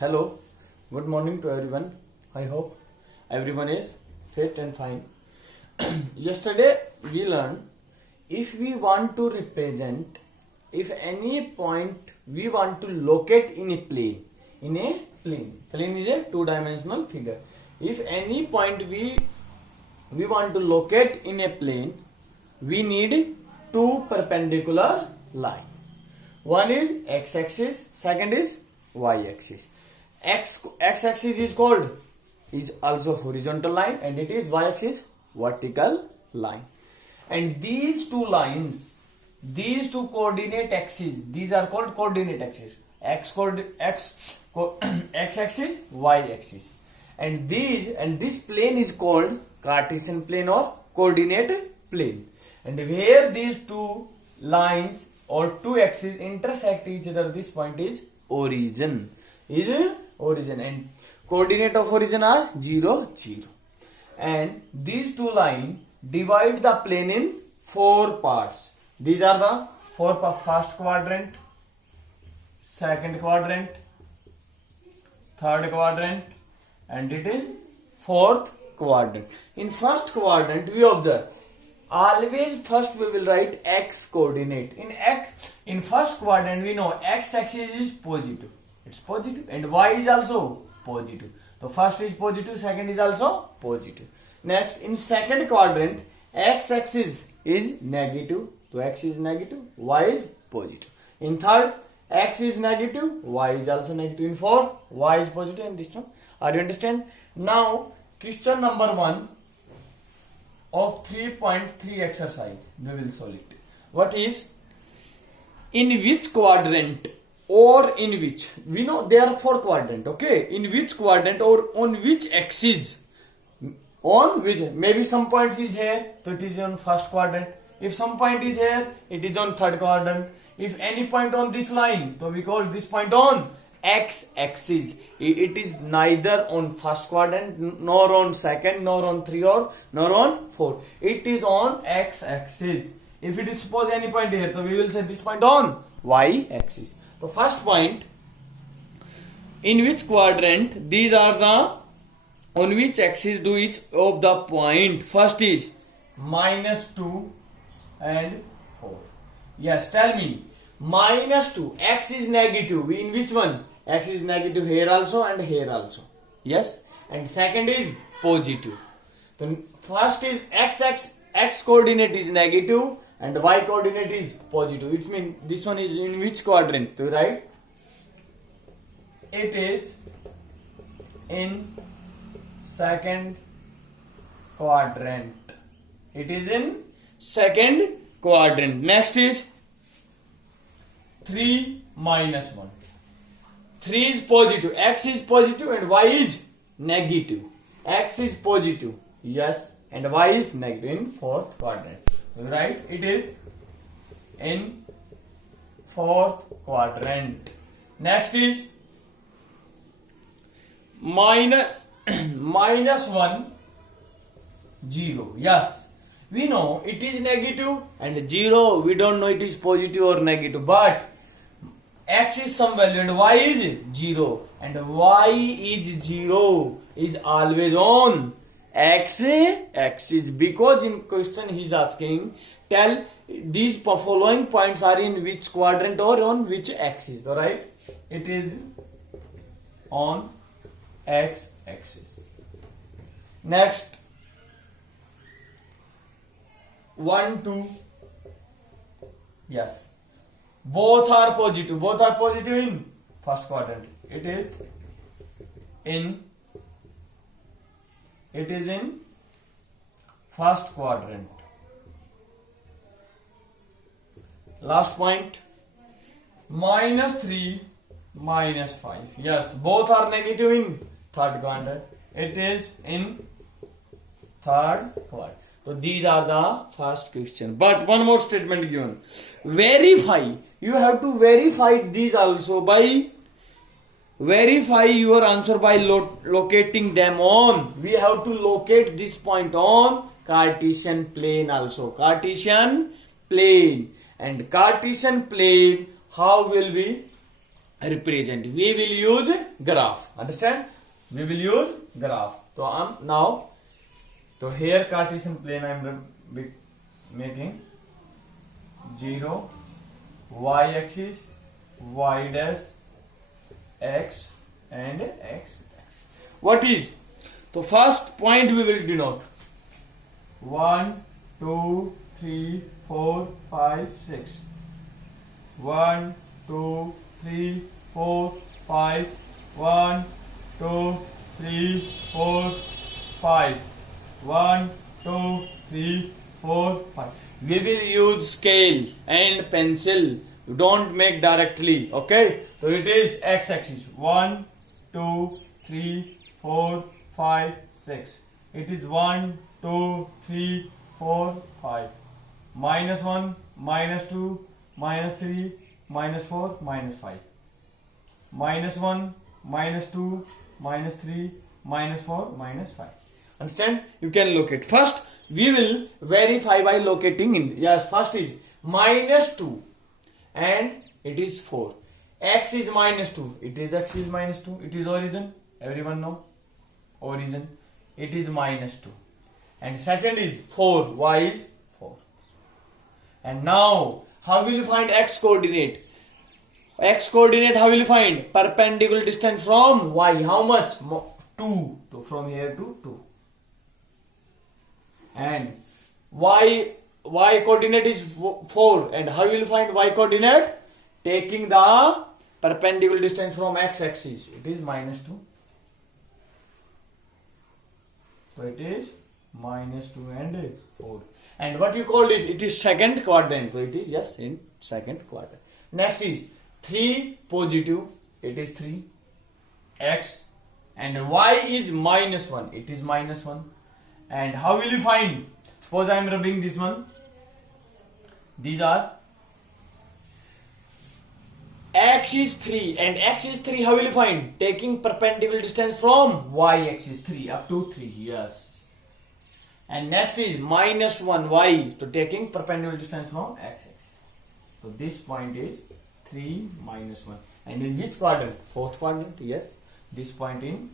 Hello, good morning to everyone. I hope everyone is fit and fine. Yesterday we learned if we want to represent, if any point we want to locate in a plane, plane is a two-dimensional figure. If any point we want to locate in a plane, we need two perpendicular line. One is x-axis, second is y-axis. X-axis is also horizontal line and it is y-axis vertical line. And these two lines, these two coordinate axes, these are called coordinate axes. X-axis, y-axis. And this plane is called Cartesian plane or coordinate plane. And where these two lines or two axes intersect each other, this point is origin. And coordinate of origin are 0, 0. And these two lines divide the plane in four parts. These are the four parts: first quadrant, second quadrant, third quadrant, and it is fourth quadrant. In first quadrant, we observe always first we will write x coordinate. In first quadrant we know x axis is positive. It's positive and y is also positive. So first is positive, second is also positive. Next, in second quadrant, x axis is negative. So x is negative, y is positive. In third, x is negative, y is also negative. In fourth, y is positive, and this one. Are you understand? Now, question number 1 of 3.3 exercise, we will solve it. What is, in which quadrant or in which, we know there are four quadrant, okay, in which quadrant or on which axis, on which, maybe some points is here, so it is on first quadrant. If some point is here, it is on third quadrant. If any point on this line, so we call this point on x-axis. It is neither on first quadrant, nor on second, nor on three, or nor on four. It is on x-axis. If it is suppose any point here, so we will say this point on y-axis. So first point, in which quadrant, these are the, on which axis do each of the point. First is -2 and 4. Yes, tell me. -2, x is negative. In which one? X is negative here also and here also. Yes. And second is positive. So first is x coordinate is negative and y coordinate is positive. It means this one is in which quadrant? So right? It is in second quadrant. It is in second quadrant. Next is 3 minus 1. 3 is positive, x is positive and y is negative. X is positive, yes, and y is negative in fourth quadrant. Right? It is in fourth quadrant. Next is minus 1, 0. Yes, we know it is negative and 0, we don't know it is positive or negative, but x is some value and y is 0, and y is 0 is always on x-axis, because in question he is asking, tell these following points are in which quadrant or on which axis. Alright, it is on x-axis. Next, 1, 2. Yes, both are positive. Both are positive in first quadrant. It is in first quadrant. Last point, -3, -5. Yes, both are negative in third quadrant. It is in third quadrant. So these are the first question. But one more statement given. Verify. You have to verify these also by verify your answer by locating them on. We have to locate this point on Cartesian plane also. Cartesian plane. And Cartesian plane, how will we represent. We will use graph. Understand? We will use graph. So now, so here Cartesian plane I am making 0 y axis, y dash, x and x. What is? So first point we will denote 1, 2, 3, 4, 5, 6. 1, 2, 3, 4, 5. 1, 2, 3, 4, 5. 1, 2, 3, 4, 5. We will use scale and pencil. You don't make directly. Okay? So it is x-axis. 1, 2, 3, 4, 5, 6. It is 1, 2, 3, 4, 5. Minus 1, minus 2, minus 3, minus 4, minus 5. Minus 1, minus 2, minus 3, minus 4, minus 5. Understand? You can locate. First, we will verify by locating in. Yes, first is minus 2 and it is 4. X is minus 2. It is x is minus 2. It is origin. Everyone know? Origin. It is minus 2. And second is 4. Y is 4. And now, how will you find x coordinate? X coordinate, how will you find? Perpendicular distance from y. How much? 2. So from here to 2. And y coordinate is 4. And how will you find y coordinate? Taking the perpendicular distance from x axis. It is minus 2. So it is minus 2 and 4. And what you called it? It is second quadrant. So it is just in second quadrant. Next is 3 positive. It is 3. X. And y is minus 1. It is minus 1. And how will you find? Suppose I am rubbing this one. These are x is 3 and x is 3. How will you find? Taking perpendicular distance from y axis 3 up to 3. Yes. And next is minus 1 y. So taking perpendicular distance from x axis. So this point is 3 minus 1. And in which quadrant? Fourth quadrant. Yes. This point in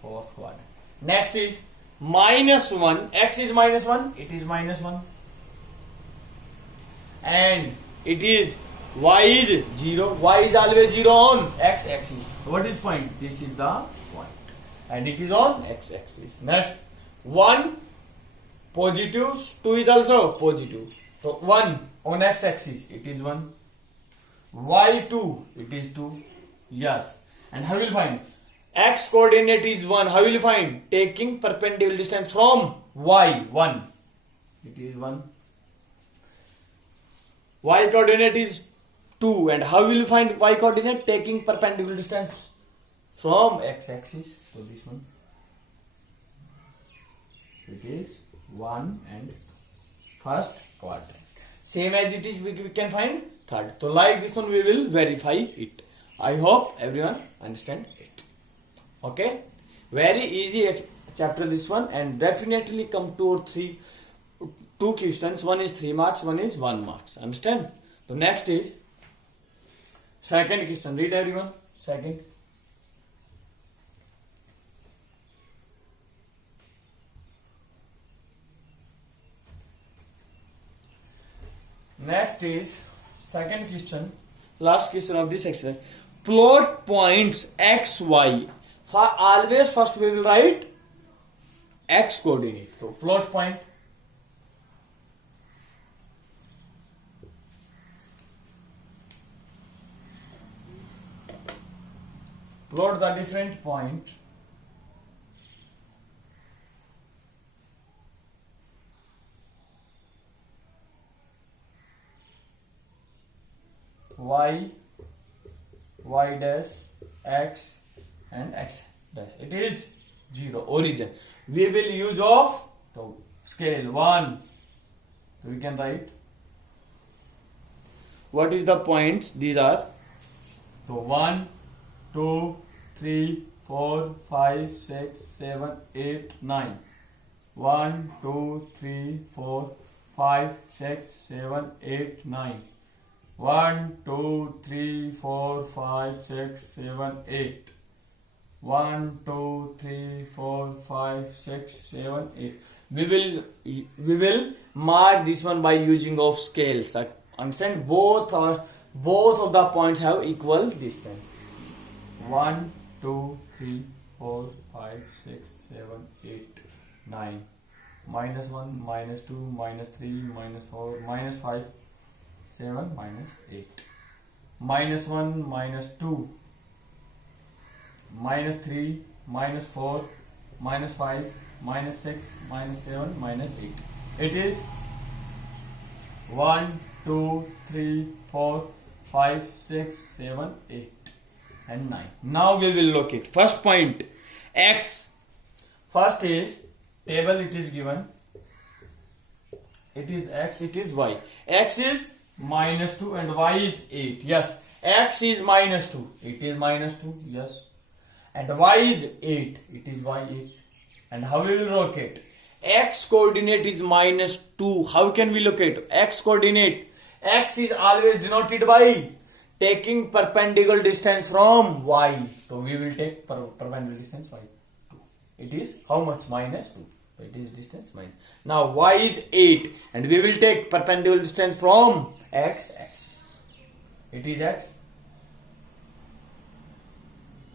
fourth quadrant. Next is minus 1. X is minus 1. It is minus 1. And it is y is 0. Y is always 0 on x axis. What is point? This is the point. And it is on x axis. Next, 1 positive, 2 is also positive. So 1 on x axis, it is 1. Y2, it is 2. Yes. And how will you find? X coordinate is 1. How will you find? Taking perpendicular distance from y, 1. It is 1. Y coordinate is 2. And how will you find y coordinate? Taking perpendicular distance from x axis. So this one. It is 1 and first quadrant. Same as it is, we can find third. So like this one, we will verify it. I hope everyone understand it. Okay, very easy chapter this one, and definitely come 2 or 3 2 questions. One is 3 marks, one is 1 marks. Understand? So next is second question. Read everyone. Second. Next is second question. Last question of this exercise. Plot points x, y. For always first we will write x coordinate. So plot point. Plot the different point. Y, y dash, x and x dash. It is 0 origin. We will use of so scale 1. So we can write what is the points. These are so 1, 2, 3, 4, 5, 6, 7, 8, 9. 1, 2, 3, 4, 5, 6, 7, 8, 9. 1, 2, 3, 4, 5, 6, 7, 8. 1, 2, 3, 4, 5, 6, 7, 8. We will mark this one by using of scales. Understand? Both of the points have equal distance. 1, 2, 3, 4, 5, 6, 7, 8, 9. Minus 1, minus 2, minus 3, minus 4, minus 5, 7, minus 8. Minus 1, minus 2, minus 3, minus 4, minus 5, minus 6, minus 7, minus 8. It is 1, 2, 3, 4, 5, 6, 7, 8 and 9. Now we will locate. First point, x. First is table, it is given. It is x, it is y. X is minus 2 and y is 8. Yes, x is minus 2. It is minus 2. Yes. And y is 8. It is y 8. And how we will locate? X coordinate is minus 2. How can we locate x coordinate? X is always denoted by taking perpendicular distance from y. So we will take perpendicular distance y. 2. It is how much? Minus 2. So it is distance minus. Now y is 8 and we will take perpendicular distance from x axis. It is x.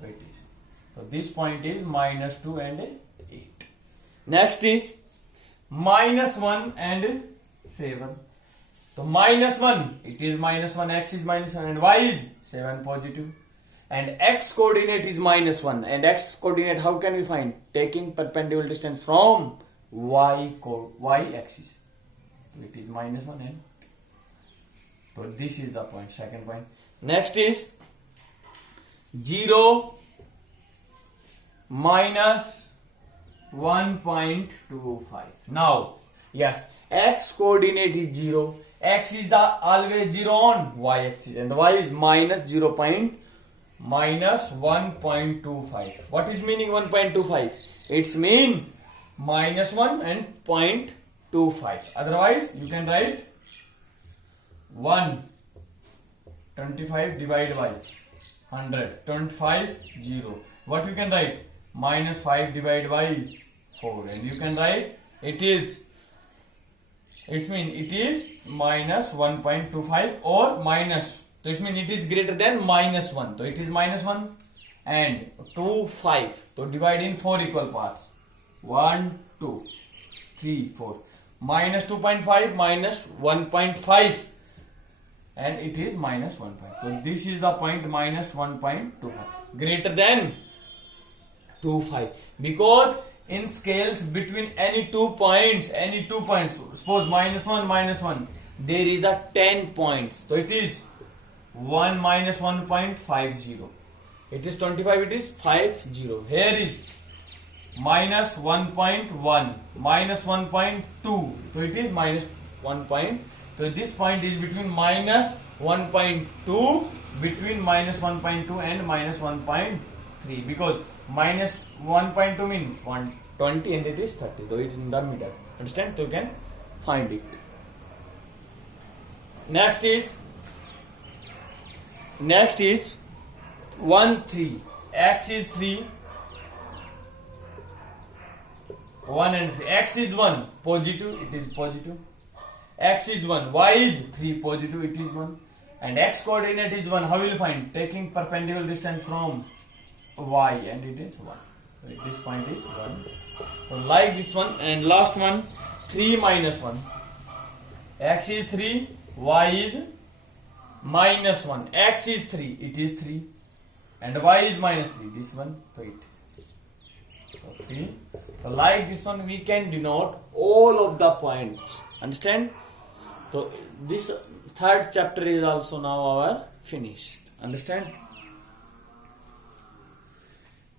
So it is. So this point is minus 2 and 8. Next is minus 1 and 7. So minus 1, it is minus 1, x is minus 1 and y is 7 positive. And x coordinate is minus 1. And x coordinate how can we find? Taking perpendicular distance from y axis. So it is minus 1 and so this is the point, second point. Next is 0 minus 1.25. Now, yes, x coordinate is 0. X is always 0 on y axis and y is minus 1.25. What is meaning 1.25? It's mean minus 1 and 0.25. Otherwise, you can write 125 divided by 100. 25 0. What you can write? Minus 5 divided by 4. And you can write it is minus 1.25 or minus. So it means it is greater than minus 1. So it is minus 1 and 2, 5. So divide in 4 equal parts. 1, 2, 3, 4. Minus 2.5 minus 1.5 and it is minus 1. So this is the point minus 1.25. Greater than 2.5. Because in scales between any two points, suppose minus 1, there is a 10 points. So it is 1 minus 1.50. It is 25, it is 50. Here is minus 1.1, minus 1.2. So it is minus 1 point. So this point is between minus 1.2, between minus 1.2 and minus 1.3. Because minus 1.2 means 120 and it is 30. So it is in the middle. Understand? So you can find it. Next is 1, 3. X is 3. 1 and 3. X is 1. Positive. It is positive. X is 1. Y is 3. Positive. It is 1. And x coordinate is 1. How will you find? Taking perpendicular distance from y and it is 1. So this point is 1. So like this one. And last one, 3 minus 1. X is 3. Y is minus 1. X is 3. It is 3. And y is minus 3. This one. So it is. So 3. So like this one we can denote all of the points. Understand? So this third chapter is also now our finished. Understand?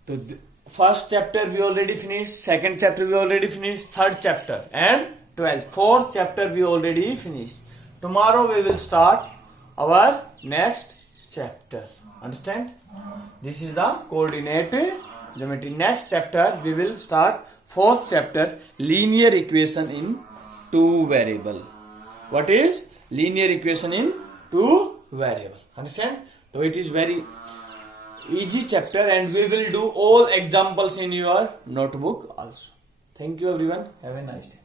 So first chapter we already finished, second chapter we already finished, third chapter and 12th. Fourth chapter we already finished. Tomorrow we will start our next chapter. Understand? This is the coordinate geometry. Next chapter we will start fourth chapter, linear equation in two variable. What is linear equation in two variable. Understand? So it is very easy chapter, and we will do all examples in your notebook also. Thank you everyone. Have a nice day.